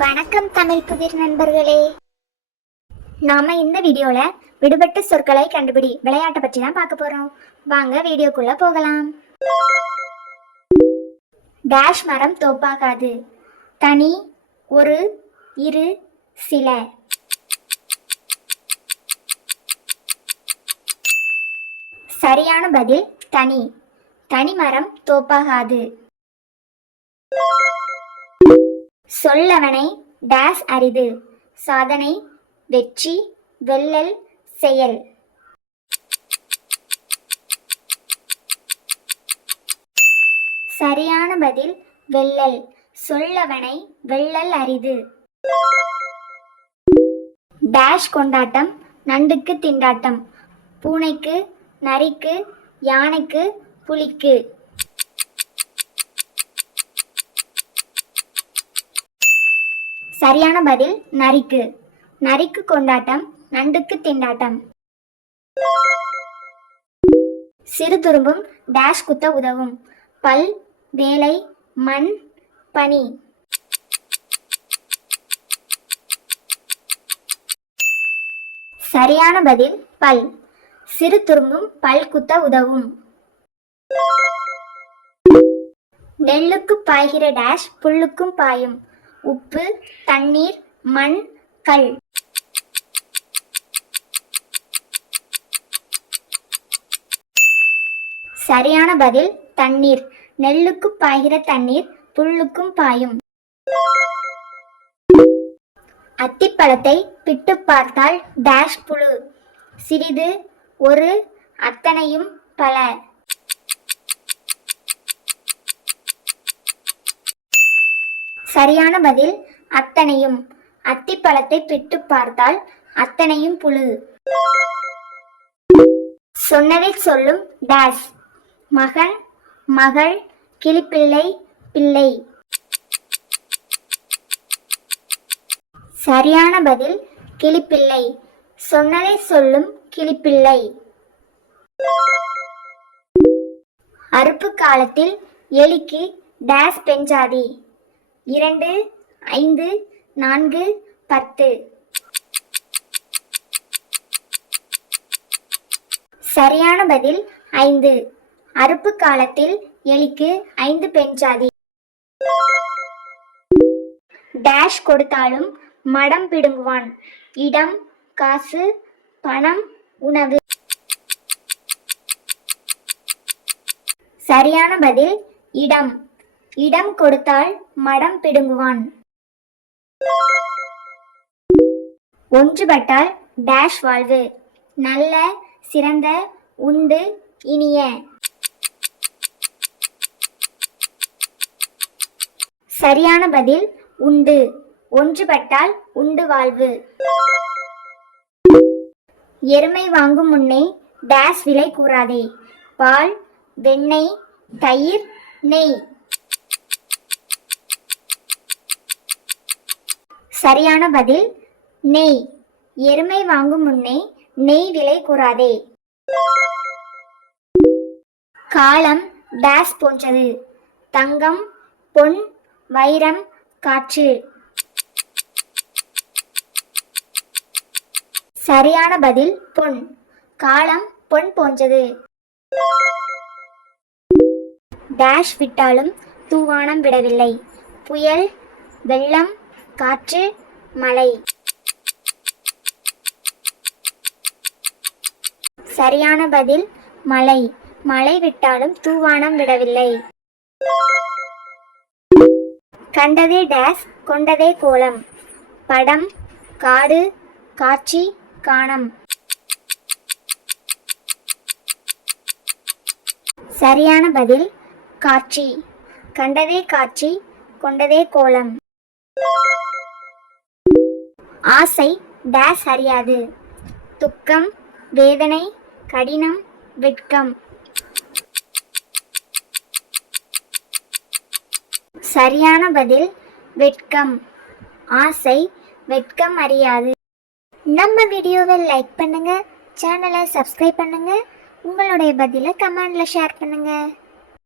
வணக்கம் தமிழ் புதிர் நண்பர்களே. நாம இந்த வீடியோல விடுபட்ட சொற்களை கண்டுபிடி விளையாட்டை பற்றி தான் பார்க்க போறோம். வாங்க வீடியோக்குள்ள போகலாம். டேஷ் மரம் தோப்பாகாது. தனி, ஒரு, இரு, சில. சரியான பதில் தனி. தனி மரம் தோப்பாகாது. சொல்லவனை டேஸ் அரிது. சாதனை, வெற்றி, வெல்லல், செயல். சரியான பதில் வெல்லல். சொல்லவனை வெல்லல் அரிது. டேஷ் கொண்டாட்டம், நண்டுக்கு திண்டாட்டம். பூனைக்கு, நரிக்கு, யானைக்கு, புலிக்கு. சரியான பதில் நரிக்கு. நரிக்கு கொண்டாட்டம், நண்டுக்கு திண்டாட்டம். சிறு துரும்பும் டேஷ் குத்த உதவும். பல், வேலை, மண், பனி. சரியான பதில் பல். சிறு துரும்பும் பல் குத்த உதவும். நெல்லுக்கு பாய்கிற டேஷ் புல்லுக்கும் பாயும். உப்பு, தண்ணீர், மண், கல். சரியான பதில் தண்ணீர். நெல்லுக்கு பாய்கிற தண்ணீர் புல்லுக்கும் பாயும். அத்திப்பழத்தை பிட்டு பார்த்தால் டேஷ் புழு. சிறிது, ஒரு, அத்தனையும், பல. சரியான பதில் அத்தனையும். அத்திப்பழத்தை பிட்டு பார்த்தால் அத்தனையும் புழு. சொன்னதை சொல்லும் டேஷ். மகன், மகள், கிளிப்பிள்ளை, பிள்ளை. சரியான பதில் கிளிப்பிள்ளை. சொன்னதை சொல்லும் கிளிப்பிள்ளை. அறுப்பு காலத்தில் எலிக்கு டேஷ் பெஞ்சாதி. 2, 5, 4, 10. சரியான பதில் 5. அறுப்பு காலத்தில் எலிக்கு 5 பெஞ்சாதி. டேஷ் கொடுத்தாலும் மடம் பிடுங்குவான். இடம், காசு, பணம், உணவு. சரியான பதில் இடம். இடம் கொடுத்தால் மடம் பிடுங்குவான். ஒன்றுபட்டால் டேஷ் வாழ்வு. நல்ல, சிறந்த, உண்டு, இனிய. சரியான பதில் உண்டு. ஒன்றுபட்டால் உண்டு வாழ்வு. எருமை வாங்கும் முன்னே டேஷ் விலை கூறாதே. பால், வெண்ணெய், தயிர், நெய். சரியான பதில் நெய். எருமை வாங்கும் முன்னே நெய் விலை கூறாதே. காலம் டேஷ் போன்றது. தங்கம், பொன், வைரம், காற்று. சரியான பதில் பொன். காலம் பொன் போன்றது. டேஷ் விட்டாலும் தூவானம் விடவில்லை. புயல், வெள்ளம், காற்று, மழை. சரியான பதில் மழை. மழை விட்டாலும் தூவானம் விடவில்லை. கண்டதே டேஷ், கொண்டதே கோலம். படம், காடு, காட்சி, காணம். சரியான பதில் காட்சி. கண்டதே காட்சி, கொண்டதே கோலம். ஆசை டேஷ் அறியாது. துக்கம், வேதனை, கடினம், வெட்கம். சரியான பதில் வெட்கம். ஆசை வெட்கம் அறியாது. நம்ம வீடியோவை லைக் பண்ணுங்க, சேனலை சப்ஸ்கிரைப் பண்ணுங்க, உங்களுடைய பதிலை கமெண்ட்ல ஷேர் பண்ணுங்க.